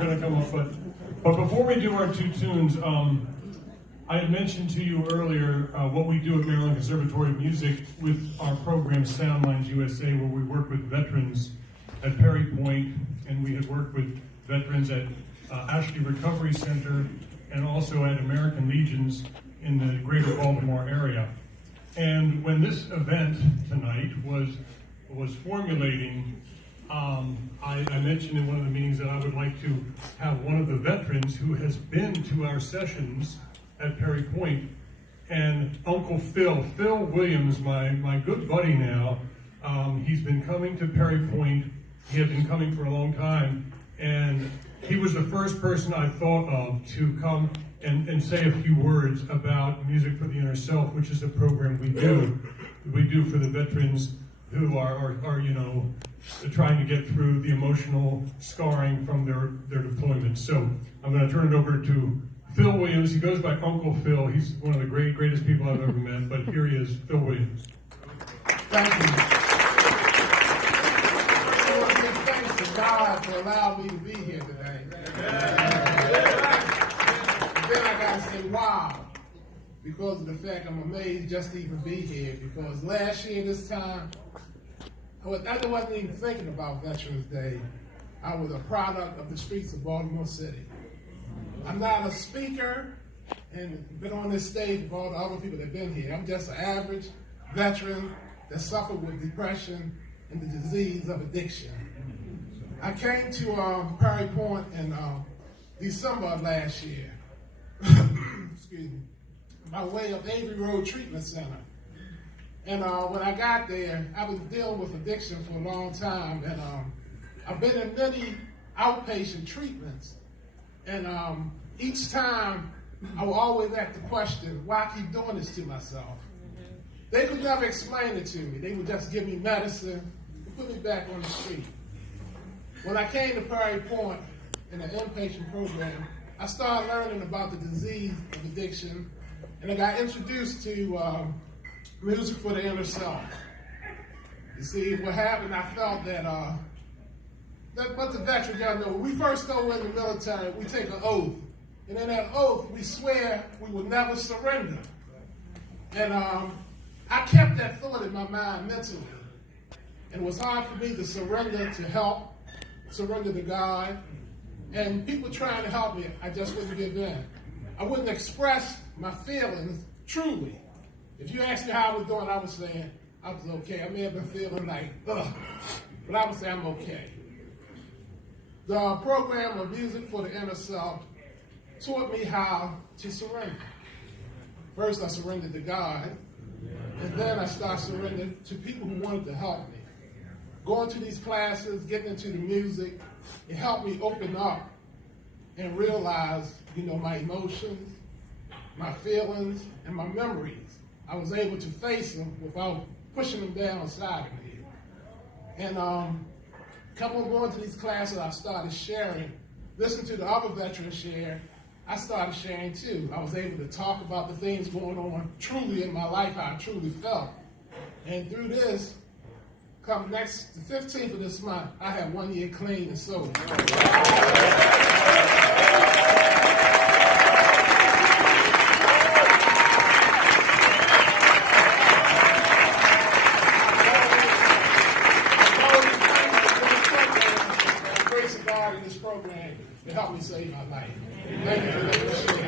Going to come up, but before we do our two tunes, I had mentioned to you earlier what we do at Maryland Conservatory of Music with our program Soundlines USA, where we work with veterans at Perry Point, and we had worked with veterans at Ashley Recovery Center and also at American Legions in the greater Baltimore area. And when this event tonight was formulating, I mentioned in one of the meetings that I would like to have one of the veterans who has been to our sessions at Perry Point, and Uncle Phil Williams, my good buddy now, he's been coming to Perry Point. He had been coming for a long time, and he was the first person I thought of to come and say a few words about Music for the Inner Self, which is a program we do for the veterans who are trying to get through the emotional scarring from their deployment. So I'm going to turn it over to Phil Williams. He goes by Uncle Phil. He's one of the greatest people I've ever met, but here he is, Phil Williams. Thank you. I want to give thanks to God for allowing me to be here today. Then I got to say, wow, because of the fact I'm amazed just to even be here, because last year this time, I wasn't even thinking about Veterans Day. I was a product of the streets of Baltimore City. I'm not a speaker and been on this stage with all the other people that have been here. I'm just an average veteran that suffered with depression and the disease of addiction. I came to Perry Point in December of last year, excuse me, by way of Avery Road Treatment Center. And when I got there, I was dealing with addiction for a long time, and I've been in many outpatient treatments, and each time I would always ask the question, why I keep doing this to myself? They could never explain it to me. They would just give me medicine and put me back on the street. When I came to Perry Point in an inpatient program, I started learning about the disease of addiction, and I got introduced to Music for the Inner Self. You see, what happened, I felt that what the veterans gotta know, when we first go in the military, we take an oath. And in that oath, we swear we will never surrender. And I kept that thought in my mind mentally. And it was hard for me to surrender to help, surrender to God. And people trying to help me, I just wouldn't give in. I wouldn't express my feelings truly. If you asked me how I was doing, I was saying I was okay. I may have been feeling like, ugh, but I would say I'm okay. The program of Music for the Inner Self taught me how to surrender. First, I surrendered to God, and then I started surrendering to people who wanted to help me. Going to these classes, getting into the music, it helped me open up and realize, my emotions, my feelings, and my memories. I was able to face them without pushing them down inside of me. And coming going to these classes, I started sharing. Listening to the other veterans share, I started sharing too. I was able to talk about the things going on truly in my life, how I truly felt. And through this, come the 15th of this month, I have 1 year clean and sober. God in this program to help me save my life. Thank you for listening.